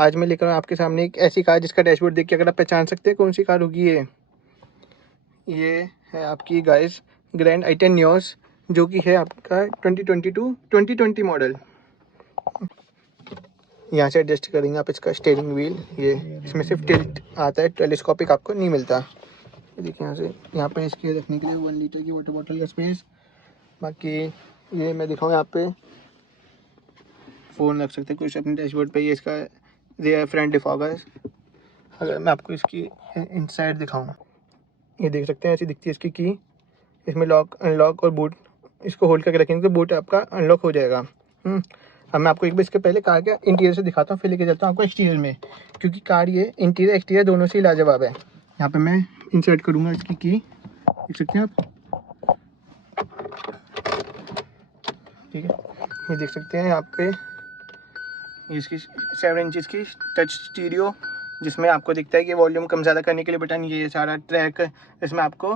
आज मैं लेकर आया आपके सामने एक ऐसी कार जिसका डैशबोर्ड देख के अगर आप पहचान सकते हैं कौन सी कार होगी ये है आपकी गाइस ग्रैंड आई10 न्योस, जो कि है आपका 2020 मॉडल। यहाँ से एडजस्ट करेंगे आप इसका स्टीयरिंग व्हील, ये इसमें सिर्फ टिल्ट आता है, टेलीस्कोपिक आपको नहीं मिलता। देखिए यहाँ से, यहाँ पे इसके रखने के लिए 1 लीटर की वाटर बॉटल का स्पेस। बाकी ये मैं दिखाऊँ, यहाँ पे फ़ोन रख सकते हैं कुछ अपने डैशबोर्ड पे। ये इसका रियर फ्रंट डिफॉगर। अगर मैं आपको इसकी इनसाइड दिखाऊँ, ये देख सकते हैं ऐसी दिखती है इसकी की। इसमें लॉक अनलॉक और बूट, इसको होल्ड करके रखेंगे तो बूट आपका अनलॉक हो जाएगा। अब मैं आपको एक बार इसके पहले कार के इंटीरियर से दिखाता हूँ, फिर लेके जाता हूँ आपको एक्सटीरियर में, क्योंकि कार ये इंटीरियर एक्सटीरियर दोनों से ही लाजवाब है। यहाँ पे मैं इंसर्ट करूँगा इसकी की, देख सकते हैं आप, ठीक है। ये देख सकते हैं यहाँ पे इसकी 7 इंचज़ की टच स्टीरियो, जिसमें आपको दिखता है कि वॉल्यूम कम ज़्यादा करने के लिए बटन, ये सारा ट्रैक। इसमें आपको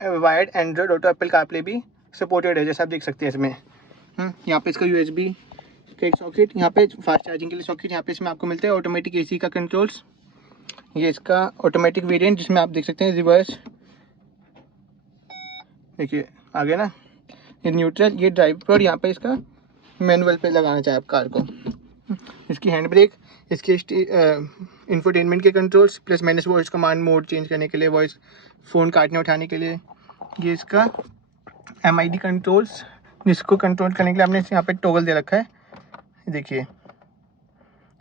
wired Android auto Apple CarPlay भी सपोर्टेड है, जैसा आप देख सकते हैं इसमें। यहाँ पे इसका USB का एक सॉकेट, यहाँ पे फास्ट चार्जिंग के लिए सॉकेट। यहाँ पे इसमें आपको मिलता है ऑटोमेटिक AC का कंट्रोल्स। ये इसका ऑटोमेटिक वेरिएंट, जिसमें आप देख सकते हैं रिवर्स, देखिए आगे ना, ये न्यूट्रल, ये ड्राइव पर, यहाँ पे इसका मैनुअल पे लगाना चाहे आप कार को। इसकी हैंड ब्रेक, इसके इंफोटेनमेंट के controls, plus manage voice command mode change करने के लिए, वॉइस फ़ोन काटने उठाने के लिए। ये इसका MID कंट्रोल्स, जिसको कंट्रोल करने के लिए आपने यहाँ पे टॉगल दे रखा है। देखिए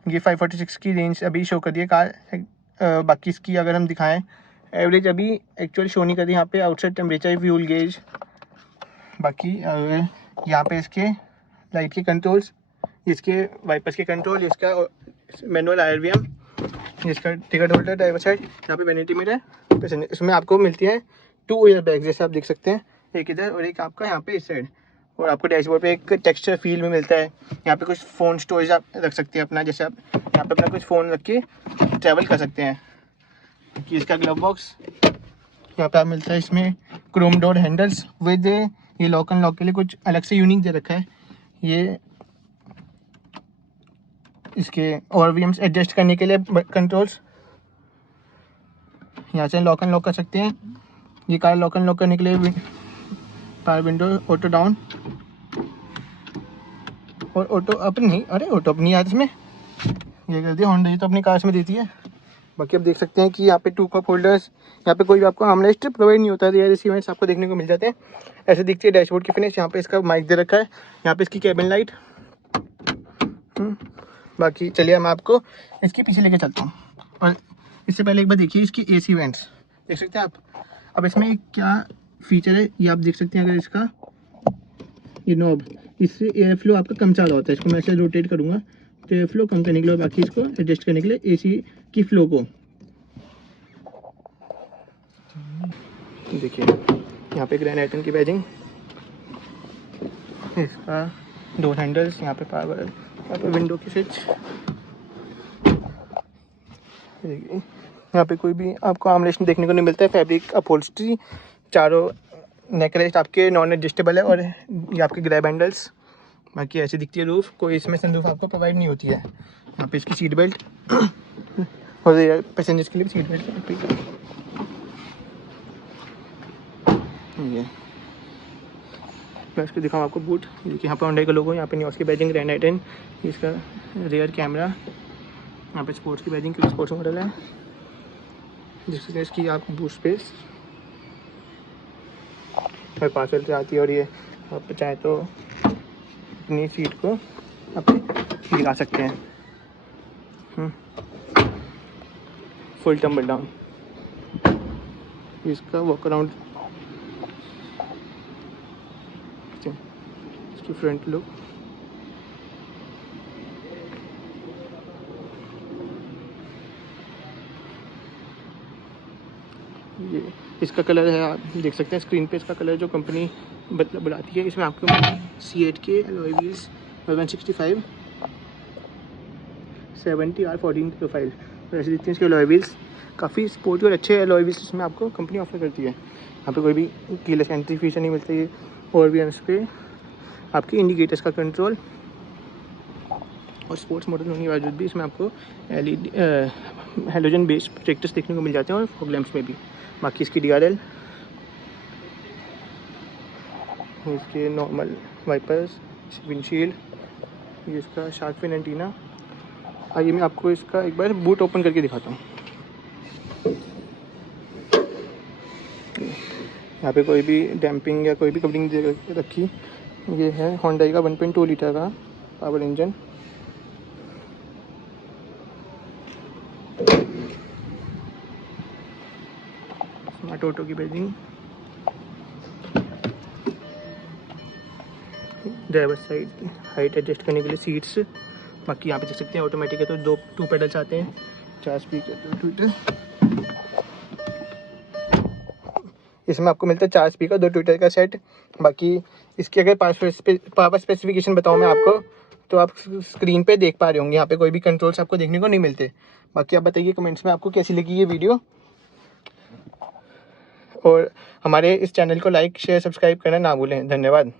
ये 546 की रेंज अभी शो कर रही है कार। बाकी इसकी अगर हम दिखाएं एवरेज अभी एक्चुअल शो नहीं कर रही। यहाँ पे आउटसाइड टेम्परेचर, फ्यूल गेज। बाकी यहाँ पे इसके लाइट के कंट्रोल्स, इसके वाइपर्स के कंट्रोल, इसका मैनुअल IRVM, इसका टिकट होल्डर ड्राइवर साइड, यहाँ पे वैनिटी मिरर। इसमें आपको मिलती है 2 एयर बैग, जैसे आप देख सकते हैं, एक इधर और एक आपका यहाँ पे इस साइड। और आपको डैशबोर्ड पे एक टेक्सचर फील भी मिलता है। यहाँ पे कुछ फ़ोन स्टोरेज आप रख सकते हैं अपना, जैसे आप यहाँ पे अपना कुछ फ़ोन रख के ट्रैवल कर सकते हैं। कि इसका ग्लव बॉक्स यहाँ पे आप मिलता है, इसमें क्रोम डोर हैंडल्स विद ये लॉक एंड लॉक के लिए कुछ अलग से यूनिक दे रखा है। ये इसके ORVMs एडजस्ट करने के लिए कंट्रोल्स, यहाँ से लॉक एंड लॉक कर सकते हैं। ये कार लॉक एंड लॉक करने के लिए पावर विंडो, ऑटो डाउन और ऑटो अप नहीं, अरे ऑटो अप नहीं आता इसमें, ये कर दिया होंडा, ये तो अपनी कार में देती है। बाकी आप देख सकते हैं कि यहाँ पे 2 कप होल्डर्स, यहाँ पे कोई भी आपको आर्मरेस्ट प्रोवाइड नहीं होता है, रियर इवेंट्स आपको देखने को मिल जाते हैं। ऐसे दिखती है डैशबोर्ड की फिनिश। यहाँ पे इसका माइक दे रखा है, यहाँ पे इसकी कैबिन लाइट। बाकी चलिए मैं आपको इसके पीछे लेके चलता हूँ, और इससे पहले एक बार देखिए इसकी AC वेंट्स, देख सकते हैं आप। अब इसमें क्या फीचर है ये आप देख सकते हैं। अगर इसका ये नॉब, इससे एयर फ्लो आपका कम ज़्यादा होता है। इसको मैं ऐसे रोटेट करूँगा तो एयर फ्लो कम करने के लिए, बाकी इसको एडजस्ट करने के लिए AC की फ्लो को। देखिए यहाँ पे ग्रैंड आई10 की बैजिंग, इसका 2 हैंडल्स, यहाँ पे पावर, यहाँ पे विंडो की स्विच। देखिए यहाँ पे कोई भी आपको आर्मरेस्ट देखने को नहीं मिलता है। फैब्रिक अपहोल्स्ट्री, चारों नेक रेस्ट आपके नॉन एडजस्टेबल है, और ये आपके ग्रैब हैंडल्स। बाकी ऐसी दिखती है रूफ, कोई इसमें सनरूफ आपको प्रोवाइड नहीं होती है। यहाँ पे इसकी सीट बेल्ट और पैसेंजर्स के लिए भी सीट बेल्ट। ये मैं इसको दिखाऊँ आपको बूट, देखिए यहाँ पे होंडा का लोगो, यहाँ पे न्योस की बैजिंग, ग्रैंड आई10, इसका रियर कैमरा, यहाँ पे स्पोर्ट्स की बैजिंग, क्योंकि स्पोर्ट्स मॉडल है। जिससे इसकी आप बूट स्पेस और पार्सल से आती है, और ये आप चाहे तो अपनी सीट को आप दिखा सकते हैं फुल टम्बल डाउन। इसका वॉक अराउंड, इसकी फ्रंट लुक, ये इसका कलर है, आप देख सकते हैं स्क्रीन पे इसका कलर जो कंपनी बताती है। इसमें आपको C8 के एलॉय व्हील्स 165 70 R14 प्रोफाइल, ऐसे दिखते हैं इसके एलॉय व्हील्स। काफ़ी स्पोर्टी और अच्छे एलॉय व्हील्स इसमें आपको कंपनी ऑफर करती है। यहाँ पे कोई भी कीलेस एंट्री फीचर नहीं मिलता है। और भी पे आपके इंडिकेटर्स का कंट्रोल, और स्पोर्ट्स मॉडल होने के बावजूद भी इसमें आपको LED हेलोजन बेस्ड प्रोटेक्टर्स देखने को मिल जाते हैं और फॉग लैंप्स में भी। बाकी इसकी DRL, इसके नॉर्मल वाइपर्स, विंडशील्ड, ये इसका शार्क फिन एंटीना। आइए मैं आपको इसका एक बार बूट ओपन करके दिखाता हूँ। यहाँ पे कोई भी डैम्पिंग या कोई भी कवरिंग दे रखी। ये है Hyundai का 1.2 लीटर का पावर इंजन। स्मार्ट ऑटो की badging, driver side height adjust करने के लिए सीट्स। बाकी यहाँ पे देख सकते हैं ऑटोमेटिक है तो 2 पेडल्स आते हैं, 4 स्पीकर, 2 ट्विटर। इसमें आपको मिलता है 4 स्पीकर, 2 ट्विटर का सेट। बाकी इसकी अगर पावर स्पेसिफिकेशन बताऊँ मैं आपको तो आप स्क्रीन पे देख पा रहे होंगे, यहाँ पे कोई भी कंट्रोल्स आपको देखने को नहीं मिलते। बाकी आप बताइए कमेंट्स में आपको कैसी लगी ये वीडियो, और हमारे इस चैनल को लाइक शेयर सब्सक्राइब करना ना भूलें। धन्यवाद।